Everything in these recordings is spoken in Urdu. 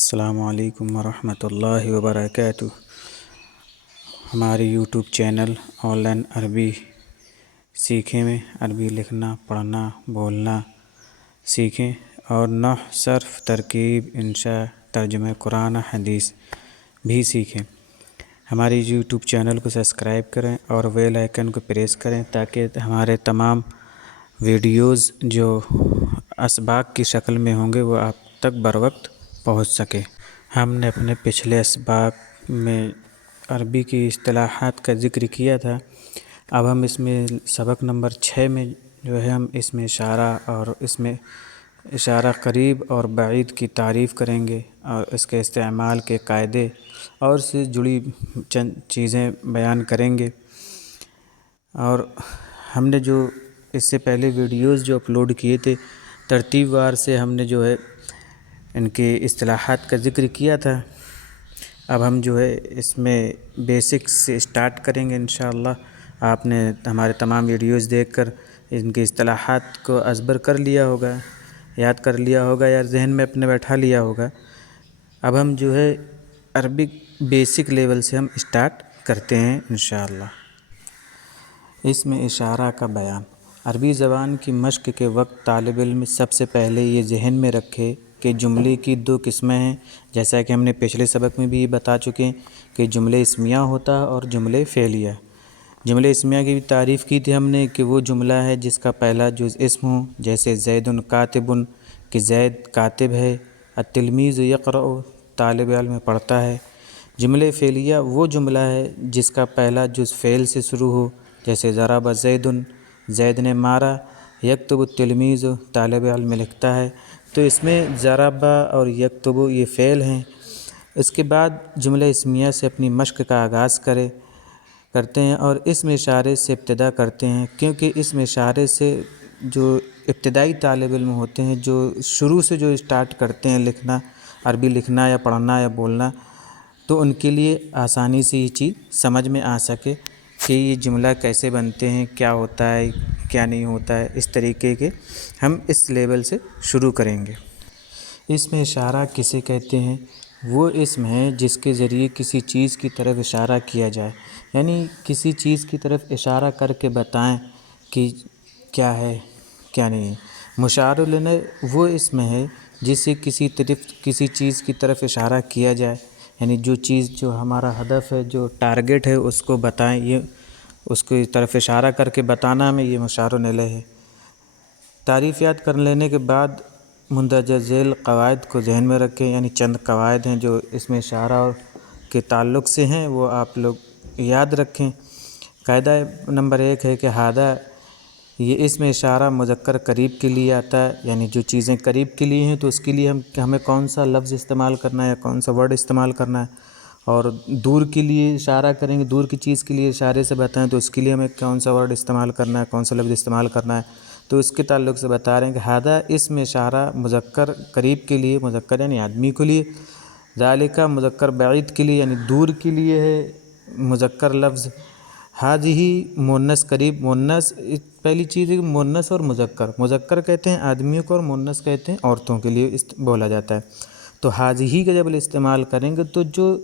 السلام علیکم ورحمۃ اللہ وبرکاتہ۔ ہمارے یوٹیوب چینل آن لائن عربی سیکھیں میں عربی لکھنا پڑھنا بولنا سیکھیں اور نحو صرف ترکیب انشاء ترجمہ قرآن حدیث بھی سیکھیں۔ ہمارے یوٹیوب چینل کو سبسکرائب کریں اور بیل آئیکن کو پریس کریں تاکہ ہمارے تمام ویڈیوز جو اسباق کی شکل میں ہوں گے وہ آپ تک بروقت پہنچ سکے۔ ہم نے اپنے پچھلے اسباق میں عربی کی اصطلاحات کا ذکر کیا تھا۔ اب ہم اس میں سبق نمبر 6 میں جو ہے ہم اس میں اشارہ اور اس میں اشارہ قریب اور بعید کی تعریف کریں گے اور اس کے استعمال کے قاعدے اور اس سے جڑی چند چیزیں بیان کریں گے۔ اور ہم نے جو اس سے پہلے ویڈیوز جو اپلوڈ کیے تھے ترتیب وار سے ہم نے جو ہے ان کے اصطلاحات کا ذکر کیا تھا۔ اب ہم جو ہے اس میں بیسکس سے اسٹارٹ کریں گے انشاءاللہ۔ آپ نے ہمارے تمام ویڈیوز دیکھ کر ان کے اصطلاحات کو ازبر کر لیا ہوگا، یاد کر لیا ہوگا یا ذہن میں اپنے بیٹھا لیا ہوگا۔ اب ہم جو ہے عربک بیسک لیول سے ہم اسٹارٹ کرتے ہیں انشاءاللہ۔ اس میں اشارہ کا بیان۔ عربی زبان کی مشق کے وقت طالب علم سب سے پہلے یہ ذہن میں رکھے کہ جملے کی 2 قسمیں ہیں، جیسا کہ ہم نے پچھلے سبق میں بھی بتا چکے ہیں کہ جملے اسمیہ ہوتا ہے اور جملے فعلیہ۔ جملے اسمیہ کی بھی تعریف کی تھی ہم نے کہ وہ جملہ ہے جس کا پہلا جز اسم ہو، جیسے زید کاتب کہ زید کاتب ہے، التلمیذ یقرأ طالب علم پڑھتا ہے۔ جملے فعلیہ وہ جملہ ہے جس کا پہلا جز فعل سے شروع ہو، جیسے ضرب زید زید نے مارا، یکتب التلمیذ طالب علم لکھتا ہے۔ تو اس میں ضرب اور یکتب یہ فعل ہیں۔ اس کے بعد جملہ اسمیہ سے اپنی مشق کا آغاز کرتے ہیں اور اسم اشارے سے ابتدا کرتے ہیں، کیونکہ اسم اشارے سے جو ابتدائی طالب علم ہوتے ہیں جو شروع سے جو اسٹارٹ کرتے ہیں لکھنا، عربی لکھنا یا پڑھنا یا بولنا، تو ان کے لیے آسانی سے یہ چیز سمجھ میں آ سکے کہ یہ جملہ کیسے بنتے ہیں، کیا ہوتا ہے کیا نہیں ہوتا ہے۔ اس طریقے کے ہم اس لیول سے شروع کریں گے۔ اسم اشارہ کسے کہتے ہیں؟ وہ اسم ہے جس کے ذریعے کسی چیز کی طرف اشارہ کیا جائے، یعنی کسی چیز کی طرف اشارہ کر کے بتائیں کہ کیا ہے کیا نہیں ہے۔ مشار الیہ وہ اسم ہے جس سے کسی چیز کی طرف اشارہ کیا جائے، یعنی جو چیز جو ہمارا ہدف ہے جو ٹارگٹ ہے اس کو بتائیں، یہ اس کی طرف اشارہ کر کے بتانا ہمیں یہ مشار الیہ ہے۔ تعریف یاد کر لینے کے بعد مندرجہ ذیل قواعد کو ذہن میں رکھیں، یعنی چند قواعد ہیں جو اسم اشارہ اور کے تعلق سے ہیں وہ آپ لوگ یاد رکھیں۔ قاعدہ نمبر 1 ہے کہ ھذا یہ اسم اشارہ مذکر قریب کے لیے آتا ہے، یعنی جو چیزیں قریب کے لیے ہیں تو اس کے لیے ہمیں کون سا لفظ استعمال کرنا ہے یا کون سا ورڈ استعمال کرنا ہے، اور دور کے لیے اشارہ کریں گے، دور کی چیز کے لیے اشارے سے بتائیں تو اس کے لیے ہمیں کون سا ورڈ استعمال کرنا ہے، کون سا لفظ استعمال کرنا ہے، تو اس کے تعلق سے بتا رہے ہیں کہ ھذا اسم اشارہ مذکر قریب کے لیے، مذکر یعنی آدمی کے لیے، ذالک مذکر بعید کے لیے یعنی دور کے لیے ہے مذکر لفظ، ھذہ مؤنث قریب مؤنث۔ پہلی چیز ہے کہ مؤنث اور مذکر کہتے ہیں آدمیوں کو اور مؤنث کہتے ہیں عورتوں کے لیے بولا جاتا ہے۔ تو ھذہ کا جب استعمال کریں گے تو جو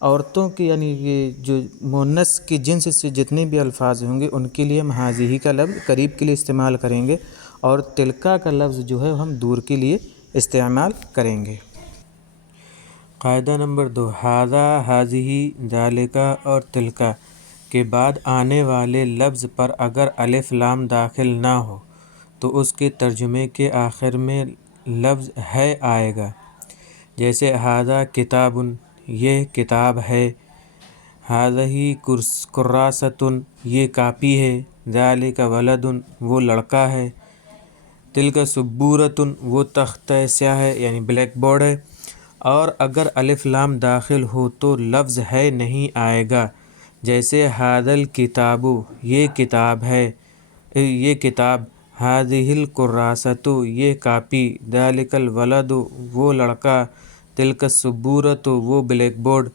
عورتوں کے یعنی یہ جو مؤنث کی جنس سے جتنے بھی الفاظ ہوں گے ان کے لیے ہم ھذہ کا لفظ قریب کے لیے استعمال کریں گے، اور تلکا کا لفظ جو ہے ہم دور کے لیے استعمال کریں گے۔ قاعدہ نمبر 2 ھذا ھذہ ذالک اور تلکا کے بعد آنے والے لفظ پر اگر الف لام داخل نہ ہو تو اس کے ترجمے کے آخر میں لفظ ہے آئے گا، جیسے ھذا کتاب یہ کتاب ہے، ھذہ کراسۃ یہ کاپی ہے، ذالک ولد وہ لڑکا ہے، تلک سبورۃ وہ تختہ سیاہ ہے یعنی بلیک بورڈ ہے۔ اور اگر الف لام داخل ہو تو لفظ ہے نہیں آئے گا، جیسے ھذا الکتاب یہ کتاب ہے، یہ کتاب، ھذہ الکراسۃ یہ کاپی، ذالک الولد وہ لڑکا، تلک السبورۃ وہ بلیک بورڈ۔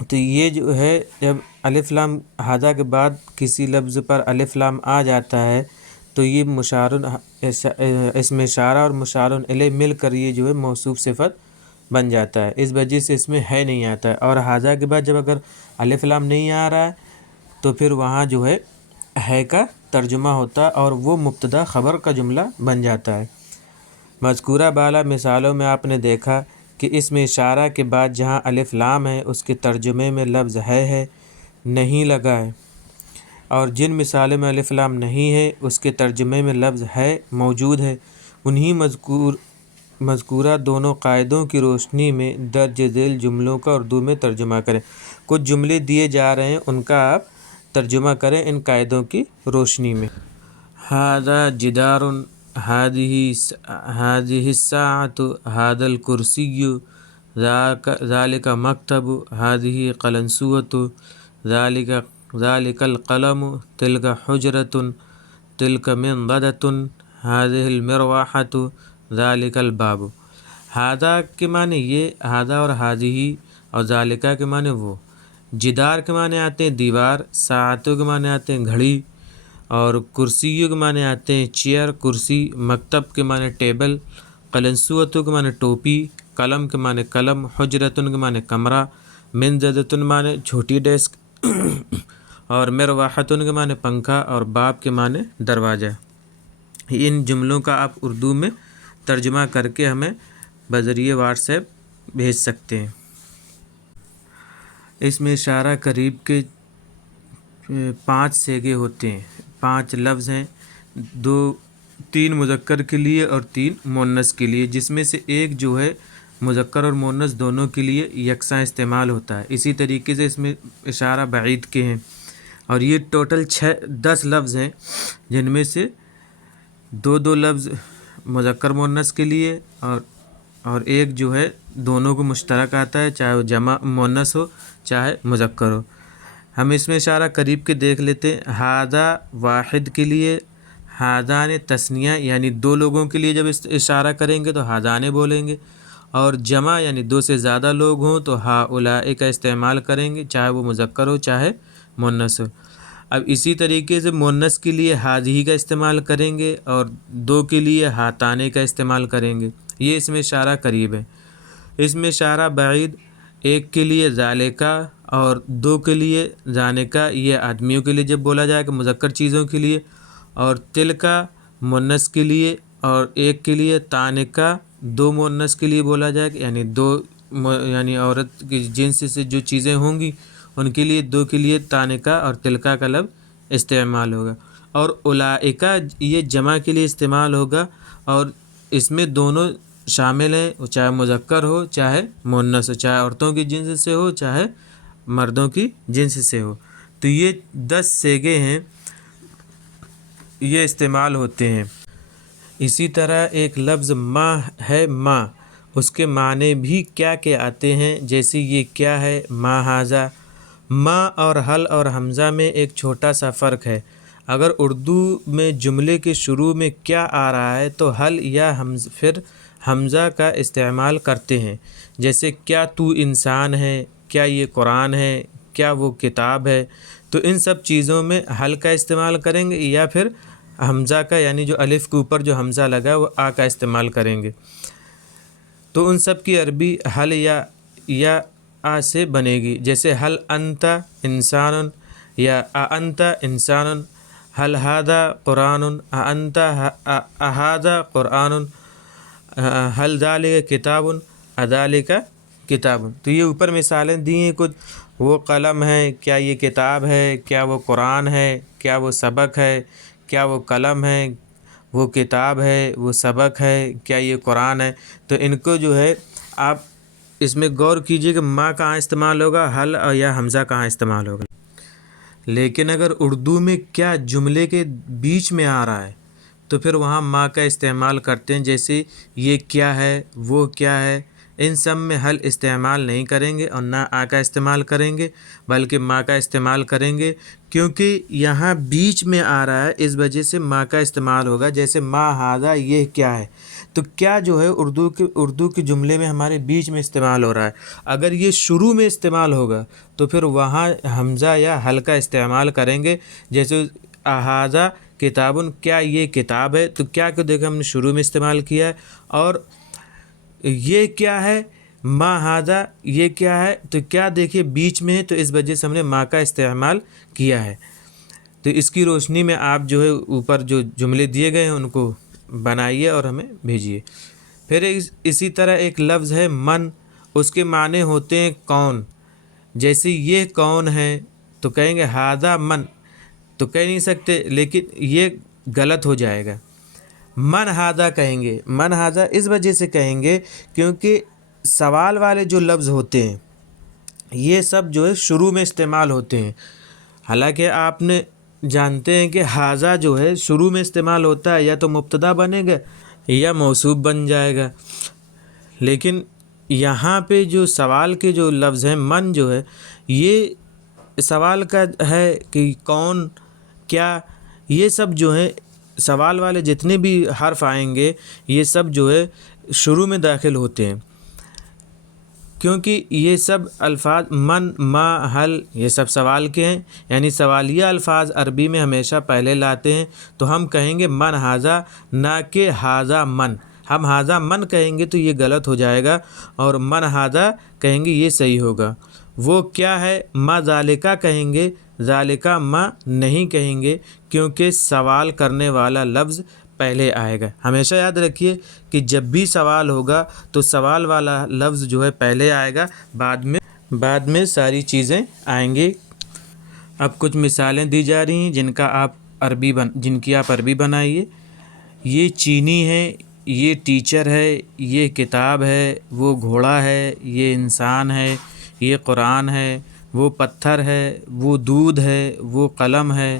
تو یہ جو ہے جب الف لام ھذا کے بعد کسی لفظ پر الف لام آ جاتا ہے تو یہ اسم اشارہ اور مشار الیہ مل کر یہ جو ہے موصوف صفت بن جاتا ہے، اس وجہ سے اس میں ہے نہیں آتا ہے۔ اور ہاذا کے بعد جب اگر الف لام نہیں آ رہا ہے تو پھر وہاں جو ہے کا ترجمہ ہوتا ہے اور وہ مبتدا خبر کا جملہ بن جاتا ہے۔ مذکورہ بالا مثالوں میں آپ نے دیکھا کہ اس میں اشارہ کے بعد جہاں الف لام ہے اس کے ترجمے میں لفظ ہے نہیں لگا ہے، اور جن مثالوں میں الف لام نہیں ہے اس کے ترجمے میں لفظ ہے موجود ہے، انہی مذکورہ دونوں قاعدوں کی روشنی میں درج ذیل جملوں کا اردو میں ترجمہ کریں۔ کچھ جملے دیے جا رہے ہیں، ان کا آپ ترجمہ کریں ان قاعدوں کی روشنی میں۔ ھذا جدار، ھذہ الساعۃ، ھذا الکرسی، ذالک مکتب، ھذہ قلنسوۃ، ذالک القلم، تلک حجرۃ، تلک منضدۃ، ھذہ المروحۃ، ذالک الباب۔ ھذا کے معنی یہ، ھذا اور ھذہ اور ذالکہ کے معنی وہ۔ جدار کے معنی آتے ہیں دیوار، ساعتوں کے معنی آتے ہیں گھڑی، اور کرسیوں کے معنی آتے ہیں چیئر کرسی، مکتب کے معنی ٹیبل، قلنسوتوں کے معنی ٹوپی، قلم کے معنی قلم، حجرتن کے معنی کمرہ، منضدتن معنی چھوٹی ڈیسک اور مروحتن کے معنی پنکھا، اور باب کے معنی دروازہ۔ ان جملوں کا آپ اردو میں ترجمہ کر کے ہمیں بذریعہ واٹس ایپ بھیج سکتے ہیں۔ اس میں اشارہ قریب کے 5 صیغے ہوتے ہیں، 5 لفظ ہیں، 3 مذکر کے لیے اور 3 مؤنث کے لیے، جس میں سے ایک جو ہے مذکر اور مؤنث دونوں کے لیے یکساں استعمال ہوتا ہے۔ اسی طریقے سے اس میں اشارہ بعید کے ہیں، اور یہ ٹوٹل 10 لفظ ہیں، جن میں سے 2 لفظ مذکر مؤنث کے لیے اور ایک جو ہے دونوں کو مشترک آتا ہے، چاہے وہ جمع مؤنث ہو چاہے مذکر ہو۔ ہم اس میں اشارہ قریب کے دیکھ لیتے ہیں۔ ھذا واحد کے لیے، ھذان تثنیہ یعنی 2 لوگوں کے لیے جب اشارہ کریں گے تو ھذان بولیں گے، اور جمع یعنی 2 سے زیادہ لوگ ہوں تو ھؤلاء کا استعمال کریں گے، چاہے وہ مذکر ہو چاہے مؤنث ہو۔ اب اسی طریقے سے مؤنث کے لیے ھذہ کا استعمال کریں گے، اور 2 کے لیے ھاتان کا استعمال کریں گے۔ یہ اس میں اشارہ قریب ہے۔ اس میں اشارہ بعید، 1 کے لیے ذالکہ اور 2 کے لیے ذانکہ، یہ آدمیوں کے لیے جب بولا جائے کہ مذکر چیزوں کے لیے، اور تلکہ مؤنث کے لیے، اور 1 کے لیے تانکہ 2 مؤنث کے لیے بولا جائے کہ یعنی 2 یعنی عورت کی جنس سے جو چیزیں ہوں گی ان کے لیے 2 کے لیے تانکہ اور تلکہ کا لفظ استعمال ہوگا، اور اولئکہ یہ جمع کے لیے استعمال ہوگا، اور اس میں دونوں شامل ہیں، چاہے مذکر ہو چاہے مؤنث ہو، چاہے عورتوں کی جنس سے ہو چاہے مردوں کی جنس سے ہو۔ تو یہ 10 صیغے ہیں، یہ استعمال ہوتے ہیں۔ اسی طرح ایک لفظ ماں ہے، ماں، اس کے معنی بھی کیا آتے ہیں، جیسے یہ کیا ہے، ما ھذا۔ ماں اور حل اور حمزہ میں ایک چھوٹا سا فرق ہے۔ اگر اردو میں جملے کے شروع میں کیا آ رہا ہے تو حل یا پھر حمزہ کا استعمال کرتے ہیں، جیسے کیا تو انسان ہے، کیا یہ قرآن ہے، کیا وہ کتاب ہے، تو ان سب چیزوں میں حل کا استعمال کریں گے، یا پھر حمزہ کا، یعنی جو الف کے اوپر جو حمزہ لگا ہے وہ آ کا استعمال کریں گے۔ تو ان سب کی عربی حل یا آ سے بنے گی، جیسے حل انت انسان، یا انت انسان، حل ھذا قرآن، انت ھذا قرآن، حل ذالک کتاب، اذالک کتاب۔ تو یہ اوپر مثالیں دی ہیں کچھ، وہ قلم ہے، کیا یہ کتاب ہے، کیا وہ قرآن ہے، کیا وہ سبق ہے، کیا وہ قلم ہے، وہ کتاب ہے، وہ سبق ہے، کیا یہ قرآن ہے۔ تو ان کو جو ہے آپ اس میں غور کیجئے کہ ما کہاں استعمال ہوگا، حل یا حمزہ کہاں استعمال ہوگا۔ لیکن اگر اردو میں کیا جملے کے بیچ میں آ رہا ہے تو پھر وہاں ما کا استعمال کرتے ہیں، جیسے یہ کیا ہے، وہ کیا ہے، ان سب میں حل استعمال نہیں کریں گے اور نہ آ کا استعمال کریں گے، بلکہ ما کا استعمال کریں گے، کیونکہ یہاں بیچ میں آ رہا ہے، اس وجہ سے ما کا استعمال ہوگا۔ جیسے ما ھذا، یہ کیا ہے، تو کیا جو ہے اردو کے جملے میں ہمارے بیچ میں استعمال ہو رہا ہے، اگر یہ شروع میں استعمال ہوگا تو پھر وہاں حمزہ یا حل کا استعمال کریں گے، جیسے ھذا کتاب، کیا یہ کتاب ہے، تو کیا کو دیکھا ہم نے شروع میں استعمال کیا ہے، اور یہ کیا ہے ما ہاذا یہ کیا ہے، تو کیا دیکھیے بیچ میں ہے، تو اس وجہ سے ہم نے ما کا استعمال کیا ہے۔ تو اس کی روشنی میں آپ جو ہے اوپر جو جملے دیے گئے ہیں ان کو بنائیے اور ہمیں بھیجیے۔ پھر اسی طرح ایک لفظ ہے من، اس کے معنی ہوتے ہیں کون۔ جیسے یہ کون ہے تو کہیں گے ہاذا من، تو کہہ نہیں سکتے، لیکن یہ غلط ہو جائے گا۔ من ہاذا کہیں گے، من ہاذا اس وجہ سے کہیں گے کیونکہ سوال والے جو لفظ ہوتے ہیں یہ سب جو ہے شروع میں استعمال ہوتے ہیں۔ حالانکہ آپ نے جانتے ہیں کہ ہاذا جو ہے شروع میں استعمال ہوتا ہے، یا تو مبتدا بنے گا یا موصوف بن جائے گا، لیکن یہاں پہ جو سوال کے جو لفظ ہیں من جو ہے یہ سوال کا ہے کہ کون، کیا، یہ سب جو ہے سوال والے جتنے بھی حرف آئیں گے یہ سب جو ہے شروع میں داخل ہوتے ہیں، کیونکہ یہ سب الفاظ من، ما، ہل یہ سب سوال کے ہیں، یعنی سوالیہ الفاظ عربی میں ہمیشہ پہلے لاتے ہیں۔ تو ہم کہیں گے من ہاذا، نہ کہ ہاذا من۔ ہم ہاذا من کہیں گے تو یہ غلط ہو جائے گا، اور من ہاذا کہیں گے یہ صحیح ہوگا۔ وہ کیا ہے، ما ذالکا کہیں گے، ذالکا ما نہیں کہیں گے، کیونکہ سوال کرنے والا لفظ پہلے آئے گا۔ ہمیشہ یاد رکھیے کہ جب بھی سوال ہوگا تو سوال والا لفظ جو ہے پہلے آئے گا، بعد میں ساری چیزیں آئیں گی۔ اب کچھ مثالیں دی جا رہی ہیں جن کی آپ عربی بنائیے۔ یہ چینی ہے، یہ ٹیچر ہے، یہ کتاب ہے، وہ گھوڑا ہے، یہ انسان ہے، یہ قرآن ہے، وہ پتھر ہے، وہ دودھ ہے، وہ قلم ہے،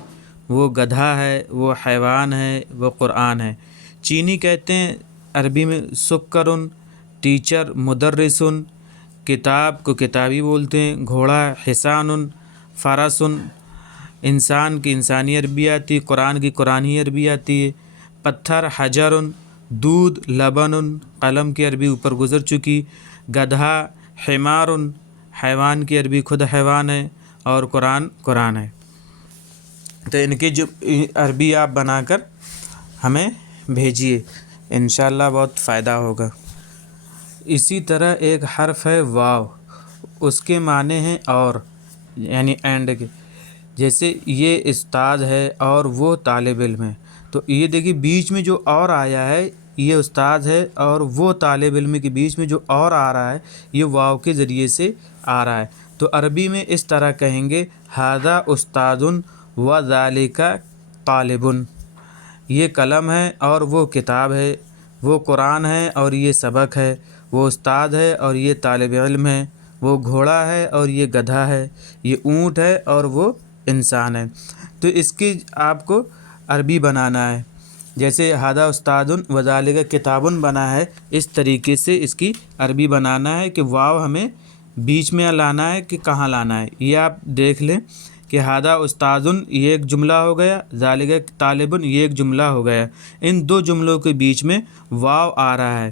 وہ گدھا ہے، وہ حیوان ہے، وہ قرآن ہے۔ چینی کہتے ہیں عربی میں سکرن، ٹیچر مدرسن، کتاب کو کتابی بولتے ہیں، گھوڑا حصان، فرسن، انسان کی انسانی عربی آتی ہے، قرآن کی قرآنی عربی آتی ہے، پتھر حجر، دودھ لبن، قلم کی عربی اوپر گزر چکی، گدھا حمار، حیوان کی عربی خود حیوان ہے، اور قرآن ہے۔ تو ان کی جو عربی آپ بنا کر ہمیں بھیجیے، انشاءاللہ بہت فائدہ ہوگا۔ اسی طرح ایک حرف ہے واو، اس کے معنی ہیں اور، یعنی اینڈ کے۔ جیسے یہ استاد ہے اور وہ طالب علم ہے، تو یہ دیکھیے بیچ میں جو اور آیا ہے یہ استاد ہے، اور وہ طالب علم کے بیچ میں جو اور آ رہا ہے یہ واو کے ذریعے سے آ رہا ہے۔ تو عربی میں اس طرح کہیں گے ھذا استاد و ذالک طالب، یہ قلم ہے اور وہ کتاب ہے، وہ قرآن ہے اور یہ سبق ہے، وہ استاد ہے اور یہ طالب علم ہے، وہ گھوڑا ہے اور یہ گدھا ہے، یہ اونٹ ہے اور وہ انسان ہے۔ تو اس کی آپ کو عربی بنانا ہے، جیسے ھذا استاد و ذالک کتاب بنا ہے، اس طریقے سے اس کی عربی بنانا ہے کہ واو ہمیں بیچ میں لانا ہے کہ کہاں لانا ہے۔ یہ آپ دیکھ لیں کہ ھذا استاد یہ ایک جملہ ہو گیا، ذالک طالب یہ ایک جملہ ہو گیا، ان دو جملوں کے بیچ میں واو آ رہا ہے،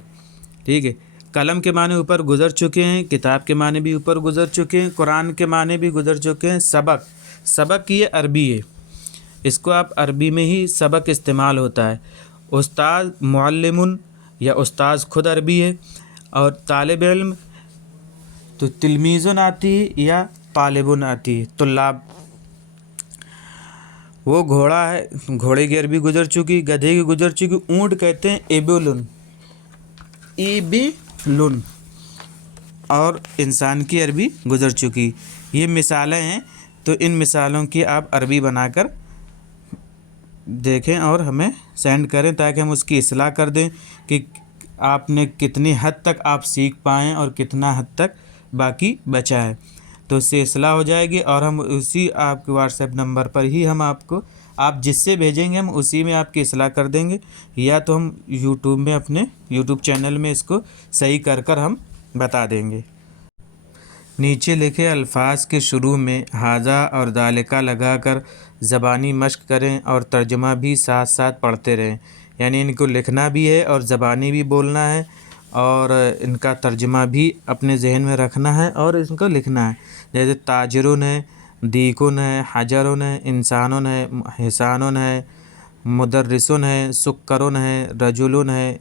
ٹھیک ہے۔ قلم کے معنی اوپر گزر چکے ہیں، کتاب کے معنی بھی اوپر گزر چکے ہیں، قرآن کے معنی بھی گزر چکے ہیں۔ سبق یہ عربی ہے، اس کو آپ عربی میں ہی سبق استعمال ہوتا ہے۔ استاد معلم یا استاذ خود عربی ہے، اور طالب علم تو تلمیذن آتی ہے یا طالبن آتی ہے، طلاب۔ وہ گھوڑا ہے، گھوڑے کی عربی گزر چکی، گدھے کی گزر چکی، اونٹ کہتے ہیں ایبلن، ایبلن، اور انسان کی عربی گزر چکی۔ یہ مثالیں ہیں، تو ان مثالوں کی آپ عربی بنا کر دیکھیں اور ہمیں سینڈ کریں تاکہ ہم اس کی اصلاح کر دیں کہ آپ نے کتنی حد تک آپ سیکھ پائیں اور کتنا حد تک باقی بچا ہے۔ تو اس سے اصلاح ہو جائے گی، اور ہم اسی آپ کے واٹس ایپ نمبر پر ہی ہم آپ جس سے بھیجیں گے ہم اسی میں آپ کی اصلاح کر دیں گے، یا تو ہم یوٹیوب میں اپنے یوٹیوب چینل میں اس کو صحیح کر ہم بتا دیں گے۔ نیچے لکھے الفاظ کے شروع میں ھذا اور ذالکا لگا کر زبانی مشق کریں اور ترجمہ بھی ساتھ ساتھ پڑھتے رہیں، یعنی ان کو لکھنا بھی ہے اور زبانی بھی بولنا ہے، اور ان کا ترجمہ بھی اپنے ذہن میں رکھنا ہے اور ان کو لکھنا ہے۔ جیسے تاجرن ہے، دیکن ہے، حجرن ہے، انسانن ہے، حسانن ہے، مدرسن ہے، سکرن ہے، رجلن ہے،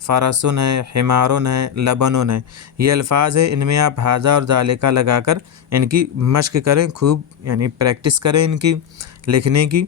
فرسن ہے، حمارن ہے، لبنن ہے، یہ الفاظ ہیں، ان میں آپ ھذا اور ذالکہ لگا کر ان کی مشق کریں، خوب یعنی پریکٹس کریں ان کی لکھنے کی،